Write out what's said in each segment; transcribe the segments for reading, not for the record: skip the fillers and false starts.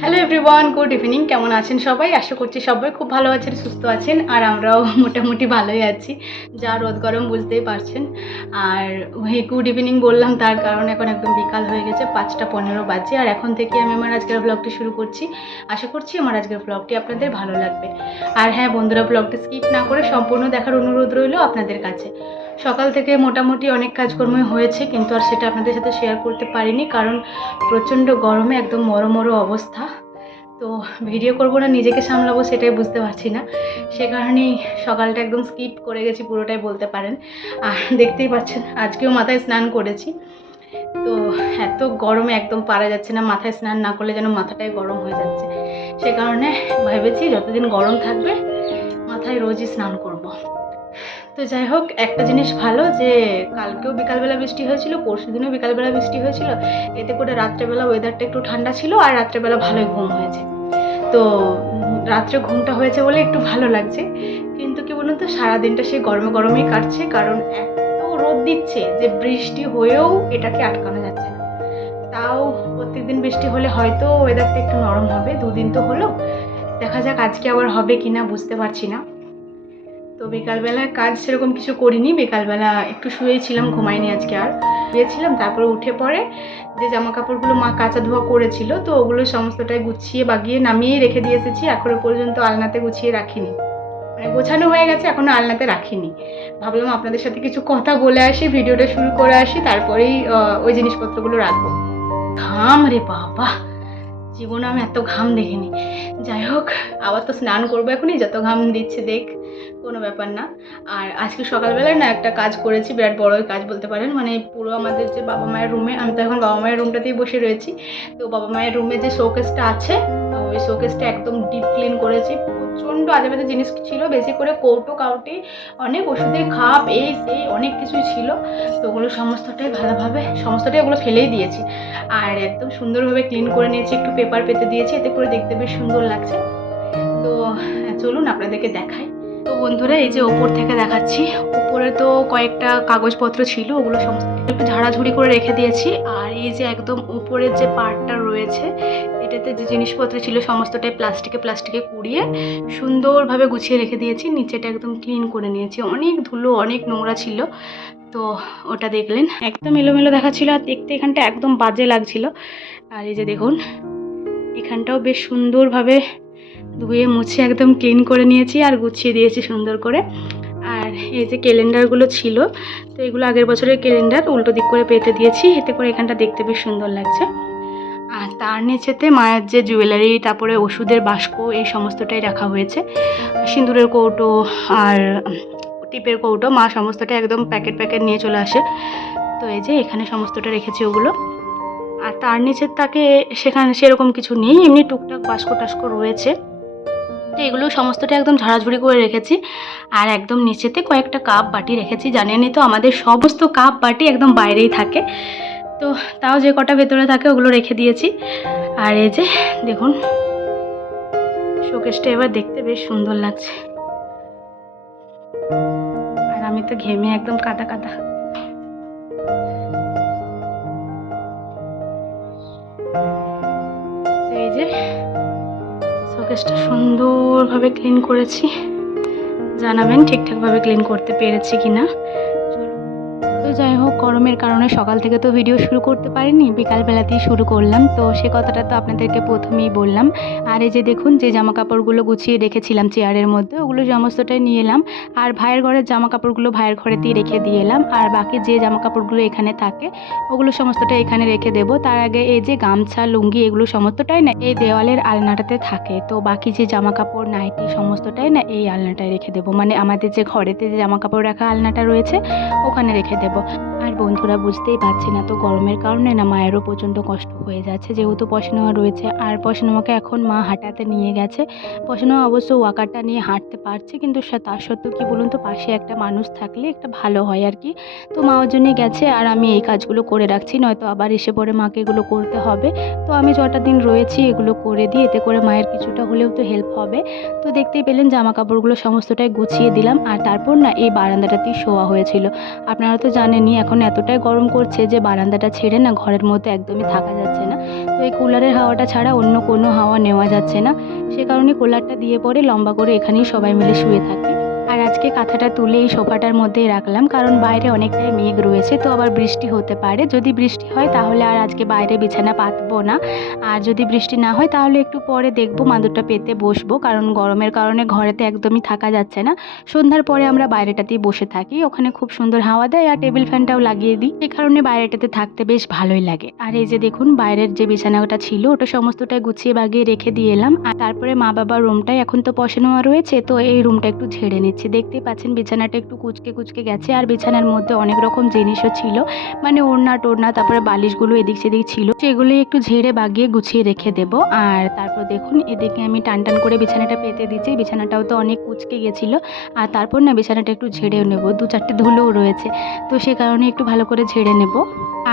Hello everyone, good evening. কেমন আছেন সবাই? আশা করছি সবাই খুব ভালো আছেন, সুস্থ আছেন। আর আমরাও মোটামুটি ভালোই আছি, যা রোদ গরম বুঝতেই পারছেন। আর গুড ইভিনিং বললাম তার কারণ এখন একদম বিকাল হয়ে গেছে, 5টা 15 বাজে। আর এখন থেকে আমি আমার আজকের ব্লগটি শুরু করছি। আশা করছি আমার আজকের ব্লগটি আপনাদের ভালো লাগবে। আর হ্যাঁ বন্ধুরা, ব্লগটি স্কিপ না করে সম্পূর্ণ দেখার অনুরোধ রইল আপনাদের কাছে। সকাল থেকে মোটামুটি অনেক কাজকর্মই হয়েছে, কিন্তু আর সেটা আপনাদের সাথে শেয়ার করতে পারিনি, কারণ প্রচণ্ড গরমে একদম মরো অবস্থা। তো ভিডিও করবো না নিজেকে সামলাবো সেটাই বুঝতে পারছি না, সে কারণেই সকালটা একদম স্কিপ করে গেছি পুরোটাই বলতে পারেন। আর দেখতেই পাচ্ছেন আজকেও মাথায় স্নান করেছি। তো এত গরমে একদম পারা যাচ্ছে না, মাথায় স্নান না করলে যেন মাথাটাই গরম হয়ে যাচ্ছে। সে কারণে ভেবেছি যতদিন গরম থাকবে মাথায় রোজই স্নান করব। তো যাই হোক, একটা জিনিস ভালো যে কালকেও বিকালবেলা বৃষ্টি হয়েছিল, পরশু দিনও বিকালবেলা বৃষ্টি হয়েছিল। এতে করে রাত্রেবেলা ওয়েদারটা একটু ঠান্ডা ছিল আর রাত্রেবেলা ভালোই ঘুম হয়েছে। তো রাত্রে ঘুমটা হয়েছে বলে একটু ভালো লাগছে। কিন্তু কি বলুন তো, সারাদিনটা সে গরমেই কাটছে, কারণ এত রোদ দিচ্ছে যে বৃষ্টি হয়েও এটাকে আটকানো যাচ্ছে না। তাও প্রত্যেকদিন বৃষ্টি হলে হয়তো ওয়েদারটা একটু নরম হবে। 2 দিন তো হলো, দেখা যাক আজকে আবার হবে কিনা বুঝতে পারছি না। তো বিকালবেলায় কাজ সেরকম কিছু করিনি, বিকালবেলা একটু শুয়েছিলাম, ঘুমাইনি আজকে। আর শুয়েছিলাম, তারপরে উঠে পড়ে যে জামা কাপড়গুলো মা কাচা ধোয়া করেছিল, তো ওগুলো সমস্তটাই গুছিয়ে বাগিয়ে নামিয়েই রেখে দিয়ে এসেছি। এখনো পর্যন্ত আলনাতে গুছিয়ে রাখিনি, মানে গোছানো হয়ে গেছে, এখনো আলনাতে রাখিনি। ভাবলাম আপনাদের সাথে কিছু কথা বলে আসি, ভিডিওটা শুরু করে আসি, তারপরেই ওই জিনিসপত্রগুলো রাখবো। ঘাম রে বাবা, জীবনে আমি এত ঘাম দেখিনি। যাই হোক, আবার তো স্নান করবো এখনই, যত ঘাম দিচ্ছে দেখ, কোনো ব্যাপার না। আর আজকে সকালবেলায় না একটা কাজ করেছি, বিরাট বড়ই কাজ বলতে পারেন। মানে পুরো আমাদের যে বাবা মায়ের রুমে, আমি তো এখন বাবা মায়ের রুমটাতেই বসে রয়েছি, তো বাবা মায়ের রুমে যে শোকেসটা আছে, ওই শোকেসটা একদম ডিপ ক্লিন করেছি। প্রচণ্ড আজেবাজে জিনিস ছিল, বেশি করে কৌটো কাউটি, অনেক ওষুধের খাপ, এই সেই অনেক কিছুই ছিল। তো ওগুলো সমস্তটাই ভালোভাবে ওগুলো ফেলেই দিয়েছি। আর একদম সুন্দরভাবে ক্লিন করে নিয়েছি, একটু পেপার পেতে দিয়েছি, এতে করে দেখতে বেশ সুন্দর লাগছে। তো চলুন আপনাদেরকে দেখাই। তো বন্ধুরা, এই যে ওপর থেকে দেখাচ্ছি, উপরে তো কয়েকটা কাগজপত্র ছিল, ওগুলো সমস্ত একটু ঝাড়াঝুড়ি করে রেখে দিয়েছি। আর এই যে একদম উপরের যে পার্টটা রয়েছে, এটাতে যে জিনিসপত্র ছিল সমস্তটাই প্লাস্টিকে কুড়িয়ে সুন্দরভাবে গুছিয়ে রেখে দিয়েছি। নিচেটা একদম ক্লিন করে নিয়েছি, অনেক ধুলো অনেক নোংরা ছিল। তো ওটা দেখলেন একদম এলোমেলো দেখাচ্ছিল, আর দেখতে এখানটা একদম বাজে লাগছিল। আর এই যে দেখুন, এখানটাও বেশ সুন্দরভাবে ধুয়ে মুছে একদম ক্লিন করে নিয়েছি আর গুছিয়ে দিয়েছি সুন্দর করে। আর এই যে ক্যালেন্ডারগুলো ছিল, তো এগুলো আগের বছরের ক্যালেন্ডার, উল্টো দিক করে পেতে দিয়েছি, এতে করে এখানটা দেখতে বেশ সুন্দর লাগছে। আর তার নিচেতে মায়ের যে জুয়েলারি, তারপরে ওষুধের বাস্ক, এই সমস্তটাই রাখা হয়েছে। সিঁদুরের কৌটো আর টিপের কৌটো, মা সমস্তটা একদম প্যাকেট নিয়ে চলে আসে। তো এই যে এখানে সমস্তটা রেখেছি ওগুলো। আর তার নিচের তাকে সেখানে সেরকম কিছু নেই, এমনি টুকটাক বাস্ক টাস্ক রয়েছে। তো এগুলো সমস্তটা একদম ঝাড়াঝুড়ি করে রেখেছি। আর একদম নিচেতে কয়েকটা কাপ বাটি রেখেছি, জানেনই তো আমাদের সমস্ত কাপ বাটি একদম বাইরেই থাকে, তো তাও যে কটা ভেতরে থাকে ওগুলো রেখে দিয়েছি। আর এই যে দেখুন, শোকেসটা এবার দেখতে বেশ সুন্দর লাগছে। আর আমি তো ঘেমে একদম কাদা। এই যে শোকেসটা সুন্দরভাবে ক্লিন করেছি, জানাবেন ঠিকঠাকভাবে ক্লিন করতে পেরেছি কিনা। তো যাই হোক, গরমের কারণে সকাল থেকে তো ভিডিও শুরু করতে পারিনি, বিকালবেলাতেই শুরু করলাম, তো সে কথাটা তো আপনাদেরকে প্রথমেই বললাম। আর এই যে দেখুন, যে জামা কাপড়গুলো গুছিয়ে রেখেছিলাম চেয়ারের মধ্যে, ওগুলো সমস্তটাই নিয়ে এলাম। আর ভাইয়ের ঘরের জামা কাপড়গুলো ভাইয়ের ঘরেতেই রেখে দিয়ে এলাম। আর বাকি যে জামা কাপড়গুলো এখানে থাকে ওগুলো সমস্তটাই এখানে রেখে দেবো। তার আগে এই যে গামছা, লুঙ্গি, এগুলো সমস্তটাই না এই দেওয়ালের আলনাটাতে থাকে। তো বাকি যে জামা কাপড়, নাইটি সমস্তটাই না এই আলনাটায় রেখে দেবো, মানে আমাদের যে ঘরেতে যে জামা কাপড় রাখা আলনাটা রয়েছে ওখানে রেখে দেবো। আর বন্ধুরা, বুঝতেই পারছি না, তো গরমের কারণে না মায়েরও প্রচণ্ড কষ্ট হয়ে যাচ্ছে, যেহেতু পশানোয়া রয়েছে। আর পশানোয়াকে এখন মা হাঁটাতে নিয়ে গেছে। পশানোয়া অবশ্য ওয়াকারটা নিয়ে হাঁটতে পারছে, কিন্তু তার সত্ত্বেও কী বলুন তো, পাশে একটা মানুষ থাকলে একটা ভালো হয় আর কি। তো মা ওর জন্যই গেছে, আর আমি এই কাজগুলো করে রাখছি, নয়তো আবার এসে পরে মাকে এগুলো করতে হবে। তো আমি যটা দিন রয়েছি এগুলো করে দিই, এতে করে মায়ের কিছুটা হলেও তো হেল্প হবে। তো দেখতেই পেলেন জামা কাপড়গুলো সমস্তটাই গুছিয়ে দিলাম। আর তারপর না এই বারান্দাটাতেই শোয়া হয়েছিল। আপনারা তো জানেন আনেনি, এখন এতটাই গরম করছে যে বারান্দাটা ছেড়ে না ঘরের মধ্যে একদমই থাকা যাচ্ছে না। তো এই কুলারের হাওয়াটা ছাড়া অন্য কোনো হাওয়া নেওয়া যাচ্ছে না, সে কারণে কুলারটা দিয়ে পরে লম্বা করে এখানেই সবাই মিলে শুয়ে থাকি। আর আজকে কাঁথাটা তুলে এই সোফাটার মধ্যেই রাখলাম, কারণ বাইরে অনেকটাই মেঘ রয়েছে, তো আবার বৃষ্টি হতে পারে। যদি বৃষ্টি হয় তাহলে আর আজকে বাইরে বিছানা পাতবো না, আর যদি বৃষ্টি না হয় তাহলে একটু পরে দেখবো মাদুরটা পেতে বসবো, কারণ গরমের কারণে ঘরেতে একদমই থাকা যাচ্ছে না। সন্ধ্যার পরে আমরা বাইরেটাতেই বসে থাকি, ওখানে খুব সুন্দর হাওয়া দেয় আর টেবিল ফ্যানটাও লাগিয়ে দিই, সে কারণে বাইরেটাতে থাকতে বেশ ভালোই লাগে। আর এই যে দেখুন বাইরের যে বিছানাটা ছিল ওটা সমস্তটাই গুছিয়ে বাগিয়ে রেখে দিয়ে এলাম। আর তারপরে মা বাবার রুমটাই এখন তো পছন্দ রয়েছে, তো এই রুমটা একটু ঝেড়ে নিচ্ছি। দেখতেই পাচ্ছেন বিছানাটা একটু কুচকে কুচকে গেছে, আর বিছানার মধ্যে অনেক রকম জিনিসও ছিল, মানে ওড়না টোড়না, তারপরে বালিশগুলো এদিক সেদিক ছিল, সেগুলোই একটু ঝেড়ে বাগিয়ে গুছিয়ে রেখে দেব। আর তারপর দেখুন এদিকে আমি টান টান করে বিছানাটা পেতে দিচ্ছি, বিছানাটাও তো অনেক কুচকে গেছিল। আর তারপর না বিছানাটা একটু ঝেড়েও নেব, 2-4টে ধুলোও রয়েছে, তো সে কারণে একটু ভালো করে ঝেড়ে নেব।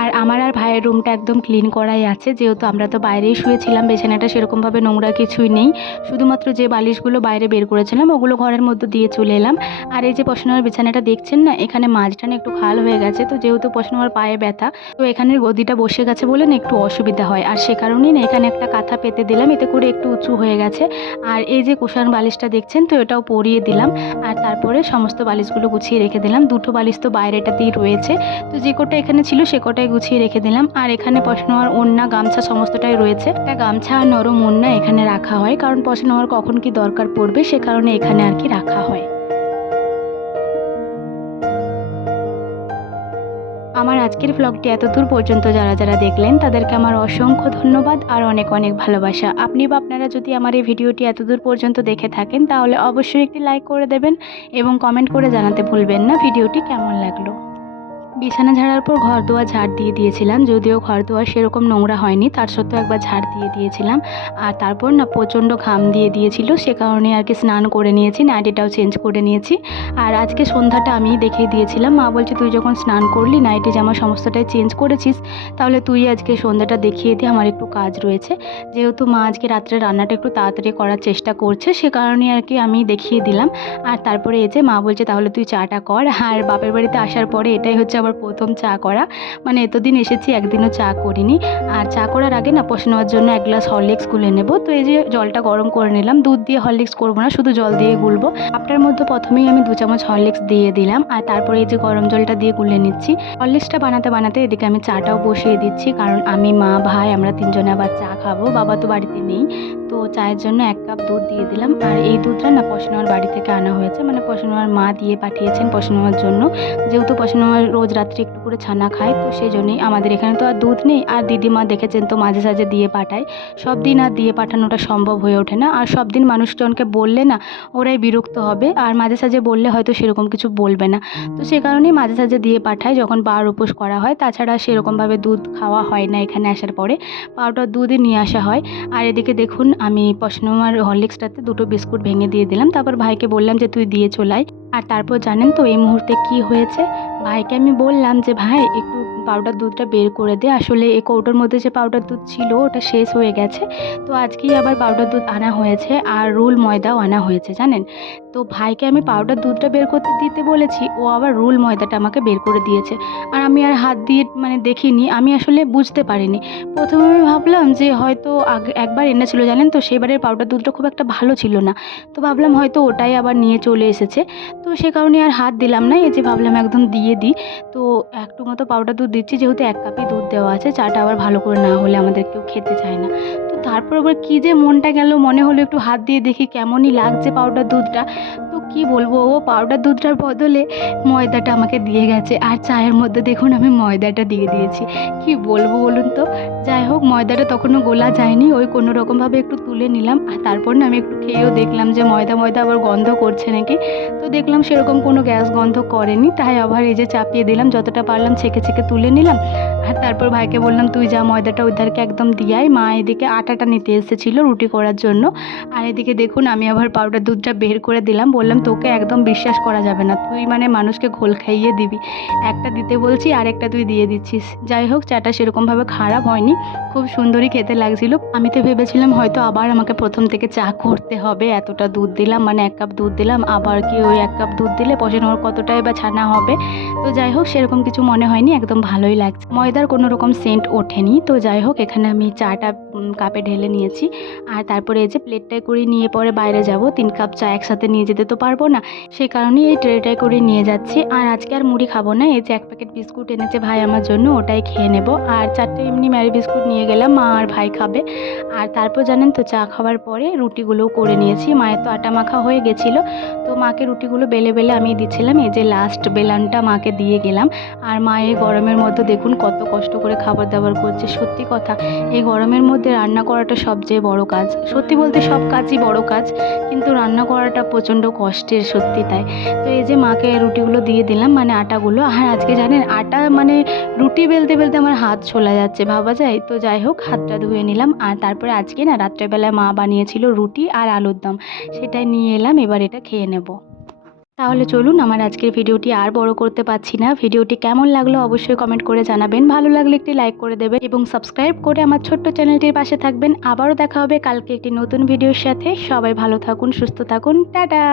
আর আমার আর ভাইয়ের রুমটা একদম ক্লিন করাই আছে, যেহেতু আমরা তো বাইরেই শুয়েছিলাম, বিছানাটা সেরকমভাবে নোংরা কিছুই নেই, শুধুমাত্র যে বালিশগুলো বাইরে বের করেছিলাম ওগুলো ঘরের মধ্যে দিয়ে চলে এলাম। আর এই যে পশনার বিছানাটা দেখছেন না, এখানে মাঝখানে একটু খাল হয়ে গেছে, তো যেহেতু পশনার পায়ে ব্যথা, তো এখানের গদিটা বসে গেছে বলে না একটু অসুবিধা হয়, আর সে কারণেই না এখানে একটা কাঁথা পেতে দিলাম, এতে করে একটু উঁচু হয়ে গেছে। আর এই যে কুশান বালিশটা দেখছেন, তো এটাও পরিয়ে দিলাম। আর তারপরে সমস্ত বালিশগুলো গুছিয়ে রেখে দিলাম, 2টো বালিশ তো বাইরেটাতেই রয়েছে, তো যে কটা এখানে ছিল সে কটাই গুছিয়ে রেখে দিলাম। আর এখানে পশনার ওড়না গামছা সমস্তটাই রয়েছে, একটা গামছা আর নরম ওড়না এখানে রাখা হয়, কারণ পশনার কখন কি দরকার পড়বে সে কারণে এখানে আর কি রাখা হয়। আমার আজকের ব্লগটি এতদূর পর্যন্ত যারা যারা দেখলেন তাদেরকে আমার অসংখ্য ধন্যবাদ আর অনেক অনেক ভালোবাসা। আপনি বা আপনারা যদি আমার এই ভিডিওটি এতদূর পর্যন্ত দেখে থাকেন তাহলে অবশ্যই একটি লাইক করে দেবেন এবং কমেন্ট করে জানাতে ভুলবেন না ভিডিওটি কেমন লাগলো। বিছানা ঝাড়ার পর ঘর দুয়ার ঝাড় দিয়ে দিয়েছিলাম, যদিও ঘর দুয়ার সেরকম নোংরা হয়নি, তার সত্ত্বেও একবার ঝাড় দিয়ে দিয়েছিলাম। আর তারপর না প্রচণ্ড ঘাম দিয়ে দিয়েছিল, সে কারণে আর কি স্নান করে নিয়েছি, নাইটিটাও চেঞ্জ করে নিয়েছি। আর আজকে সন্ধ্যাটা আমি দেখিয়ে দিয়েছিলাম, মা বলছে তুই যখন স্নান করলি নাইটি জামা সমস্তটাই চেঞ্জ করেছিস, তাহলে তুই আজকে সন্ধ্যাটা দেখিয়ে দিয়ে, আমার একটু কাজ রয়েছে। যেহেতু মা আজকে রাত্রে রান্নাটা একটু তাড়াতাড়ি করার চেষ্টা করছে, সে কারণে আর কি আমি দেখিয়ে দিলাম। আর তারপরে এই যে মা বলছে তাহলে তুই চাটা কর। আর বাপের বাড়িতে আসার পরে এটাই হচ্ছে আবার প্রথম চা করা, মানে এতদিন এসেছি একদিনও চা করিনি। আর চা করার আগে না পশে নেওয়ার জন্য 1 গ্লাস হরলিক্স গুলে নেব, তো এই যে জলটা গরম করে নিলাম, দুধ দিয়ে হরলিক্স করবো না, শুধু জল দিয়ে গুলবো। আপনার মধ্যে প্রথমেই আমি 2 চামচ হরলিক্স দিয়ে দিলাম, আর তারপরে এই যে গরম জলটা দিয়ে গুলে নিচ্ছি। হরলিক্সটা বানাতে বানাতে এদিকে আমি চাটাও বসিয়ে দিচ্ছি, কারণ আমি মা ভাই আমরা 3জনে আবার চা খাবো, বাবা তো বাড়িতে নেই। তো চায়ের জন্য 1 কাপ দুধ দিয়ে দিলাম। আর এই দুধটা না পশনাওয়ার বাড়ি থেকে আনা হয়েছে, মানে পশনাওয়ার মা দিয়ে পাঠিয়েছেন পশনাওয়ার জন্য, যেহেতু পশনাওয়ার রোজ রাত্রে একটু করে ছানা খায়, তো সেই জন্যই আমাদের এখানে তো আর দুধ নেই। আর দিদিমা দেখেছেন তো মাঝে সাঝে দিয়ে পাঠায়, সব দিন আর দিয়ে পাঠানোটা সম্ভব হয়ে ওঠে না, আর সব দিন মানুষজনকে বললে না ওরাই বিরক্ত হবে, আর মাঝে সাঝে বললে হয়তো সেরকম কিছু বলবে না, তো সে কারণেই মাঝে সাঝে দিয়ে পাঠায় যখন বার উপোস করা হয়। তাছাড়া সেরকমভাবে দুধ খাওয়া হয় না, এখানে আসার পরে পাউডার দুধই নিয়ে আসা হয়। আর এদিকে দেখুন আমি পশনাওয়ার হরলিক্সটাতে 2টো বিস্কুট ভেঙে দিয়ে দিলাম, তারপর ভাইকে বললাম যে তুই দিয়ে চলাই। আর তারপর জানেন তো এই মুহূর্তে কি হয়েছে, ভাইকে আমি বললাম যে ভাই একটু পাউডার দুধটা বের করে দে, আসলে এই কৌটোর মধ্যে যে পাউডার দুধ ছিল ওটা শেষ হয়ে গেছে, তো আজকেই আবার পাউডার দুধ আনা হয়েছে আর রুল ময়দাও আনা হয়েছে জানেন। তো ভাইকে আমি পাউডার দুধটা বের করতে দিতে বলেছি, ও আবার রুল ময়দাটা আমাকে বের করে দিয়েছে। আর আমি আর হাত দিয়ে মানে দেখিনি, আমি আসলে বুঝতে পারিনি। প্রথমে আমি ভাবলাম যে হয়তো আগে একবার এনেছিল জানেন তো, সেবারের পাউডার দুধটা খুব একটা ভালো ছিল না, তো ভাবলাম হয়তো ওটাই আবার নিয়ে চলে এসেছে, তো সে কারণে আর হাত দিলাম না, এই যে ভাবলাম একদম দিয়ে দিই। তো একটু মতো পাউডার দুধ দিচ্ছি, যেহেতু 1 কাপই দুধ দেওয়া আছে, চাটা আবার ভালো করে না হলে আমাদের কেউ খেতে চায় না। তো তারপর আবার কী যে মনটা গেল, মনে হলো একটু হাত দিয়ে দেখি কেমনই লাগছে পাউডার দুধটা। তো কি বলবো, ও পাউডার দুধটার বদলে ময়দাটা আমাকে দিয়ে গেছে, আর চায়ের মধ্যে দেখুন আমি ময়দাটা দিয়ে দিয়েছি, কি বলবো বলুন তো। যাই হোক ময়দাটা তখনও গোলা যায়নি, ওই কোনো রকমভাবে একটু তুলে নিলাম। আর তারপর না আমি একটু খেয়েও দেখলাম যে ময়দা ময়দা আবার গন্ধ করছে নাকি, তো দেখলাম সেরকম কোনো গ্যাস গন্ধ করেনি, তাই আবার এই যে চাপিয়ে দিলাম, যতটা পারলাম ছেঁকে ছেঁকে তুলে নিলাম। আর তারপর ভাইকে বললাম তুই যা ময়দাটা ওইধারকে একদম দিয়াই, মা এদিকে আটাটা নিতে এসেছিলো রুটি করার জন্য। আর এদিকে দেখুন আমি আবার পাউডার দুধটা বের করে দিলাম, বললাম তোকে একদম বিশ্বাস করা যাবে না, তুই মানে মানুষকে ঘোল খাইয়ে দিবি, একটা দিতে বলছি আর একটা তুই দিয়ে দিচ্ছিস। যাই হোক, চাটা সেরকমভাবে খারাপ হয়নি, খুব সুন্দরই খেতে লাগছিল। আমি তো ভেবেছিলাম হয়তো আবার আমাকে প্রথম থেকে চা করতে হবে, এতটা দুধ দিলাম, মানে 1 কাপ দুধ দিলাম, আবার কি ওই 1 কাপ দুধ দিলে পছানোর কতটাই বা ছানা হবে। তো যাই হোক, সেরকম কিছু মনে হয়নি, একদম ভালোই লাগছে, ময়দার কোনো রকম সেন্ট ওঠেনি। তো যাই হোক, এখানে আমি চাটা কাপে ঢেলে নিয়েছি, আর তারপরে এই যে প্লেটটায় করে নিয়ে পরে বাইরে যাব। 3 কাপ চা একসাথে নিয়ে যেতে তো পারবো না, সেই কারণেই এই ট্রেটায় করে নিয়ে যাচ্ছি। আর আজকে আর মুড়ি খাবো না, এই যে 1 প্যাকেট বিস্কুট এনেছে ভাই আমার জন্য, ওটাই খেয়ে নেব। আর 4টে এমনি ম্যারি বিস্কুট নিয়ে গেলাম, মা আর ভাই খাবে। আর তারপর জানেন তো, চা খাওয়ার পরে রুটিগুলোও করে নিয়েছি, মায়ের তো আটা মাখা হয়ে গেছিলো, তো মাকে রুটিগুলো বেলে বেলে আমি দিচ্ছিলাম। এই যে লাস্ট বেলানটা মাকে দিয়ে গেলাম। আর মা এই গরমের মধ্যে দেখুন কত কষ্ট করে খাবার দাবার করছে। সত্যি কথা, এই গরমের মধ্যে রান্না করাটা সবচেয়ে বড় কাজ। সত্যি বলতে সব কাজই বড় কাজ, কিন্তু রান্না করাটা প্রচণ্ড কষ্টের, সত্যি তাই। তো এই যে মাকে রুটিগুলো দিয়ে দিলাম, মানে আটাগুলো। আর আজকে জানেন আটা মানে রুটি বেলতে বেলতে আমার হাত ছোলা যাচ্ছে, ভাবা যায়। তো যাই হোক, হাতটা ধুয়ে নিলাম। আর তারপরে আজকে না রাত্রেবেলায় মা বানিয়েছিল রুটি আর আলুর দম, সেটাই নিয়ে এলাম, এবার এটা খেয়ে নেব। তাহলে চলুন, আমার আজকের ভিডিওটি আর বড় করতে পারছি না। ভিডিওটি কেমন লাগলো অবশ্যই কমেন্ট করে জানাবেন, ভালো লাগলে একটি লাইক করে দেবেন এবং সাবস্ক্রাইব করে আমার ছোট্ট চ্যানেলটির পাশে থাকবেন। আবারও দেখা হবে কালকে একটি নতুন ভিডিওর সাথে। সবাই ভালো থাকুন, সুস্থ থাকুন, টাটা।